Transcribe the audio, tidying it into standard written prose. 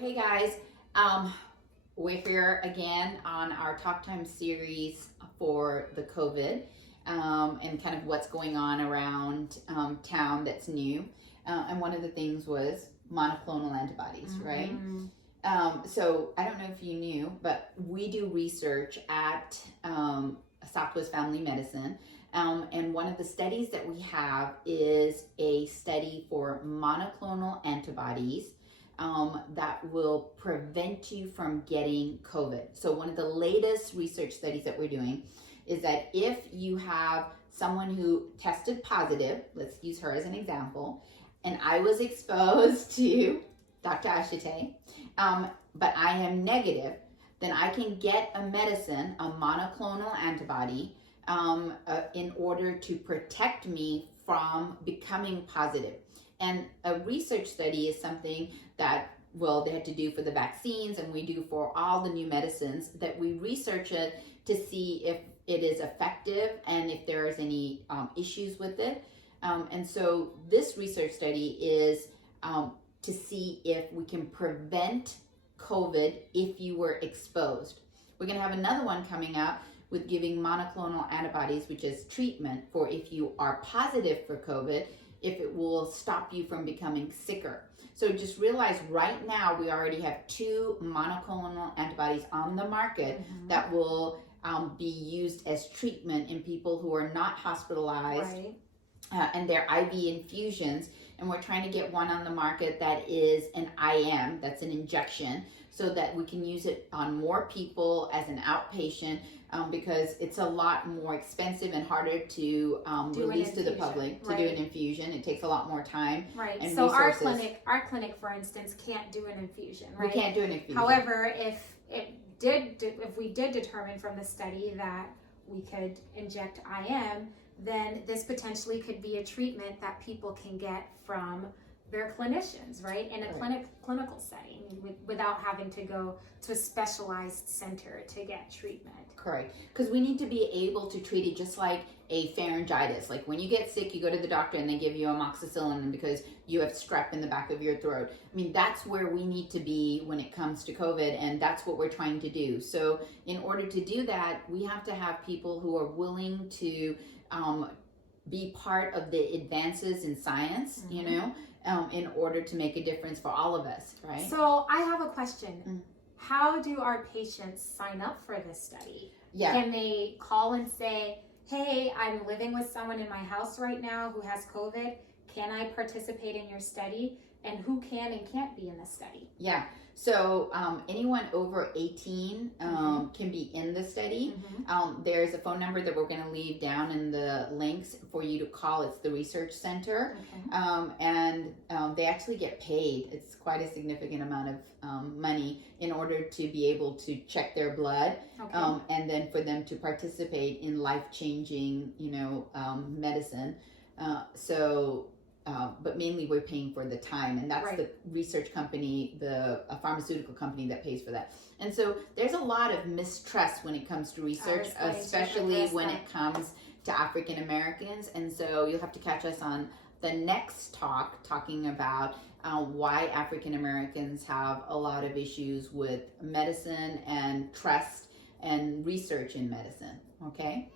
Hey guys, um, we're here again on our Talk Time series for the COVID and kind of what's going on around town that's new. And one of the things was monoclonal antibodies, right? So I don't know if you knew, but we do research at Southwest Family Medicine. And one of the studies that we have is a study for monoclonal antibodies that will prevent you from getting COVID. So one of the latest research studies that we're doing is that if you have someone who tested positive, let's use her as an example, and I was exposed to Dr. Ashite, but I am negative, then I can get a medicine, a monoclonal antibody, in order to protect me from becoming positive. And a research study is something that, well, they had to do for the vaccines, and we do for all the new medicines, that we research it to see if it is effective and if there is any issues with it. And so this research study is to see if we can prevent COVID if you were exposed. We're going to have another one coming up with giving monoclonal antibodies, which is treatment for if you are positive for COVID, if it will stop you from becoming sicker. So just realize right now we already have 2 monoclonal antibodies on the market that will be used as treatment in people who are not hospitalized, and they're IV infusions. And we're trying to get one on the market that is an IM, that's an injection, so that we can use it on more people as an outpatient, because it's a lot more expensive and harder to release to the public to do an infusion. It takes a lot more time. And so resources. our clinic, for instance, can't do an infusion. We can't do an infusion. However, if we did determine from the study that we could inject IM, then this potentially could be a treatment that people can get from their clinicians, right? In a clinical setting without having to go to a specialized center to get treatment. Correct. Because we need to be able to treat it just like a pharyngitis. Like when you get sick, you go to the doctor and they give you amoxicillin because you have strep in the back of your throat. I mean, that's where we need to be when it comes to COVID, and that's what we're trying to do. So in order to do that, we have to have people who are willing to be part of the advances in science, you know, in order to make a difference for all of us, right? So I have a question. How do our patients sign up for this study? Can they call and say, hey, I'm living with someone in my house right now who has COVID. Can I participate in your study? And who can and can't be in the study? So anyone over 18 can be in the study. There's a phone number that we're going to leave down in the links for you to call. It's the research center. And they actually get paid. It's quite a significant amount of money in order to be able to check their blood, and then for them to participate in life-changing, medicine. But mainly we're paying for the time, and that's the research company, a pharmaceutical company that pays for that. And so there's a lot of mistrust when it comes to research, especially when it comes to African Americans. And so you'll have to catch us on the next talk talking about why African Americans have a lot of issues with medicine and trust and research in medicine. Okay?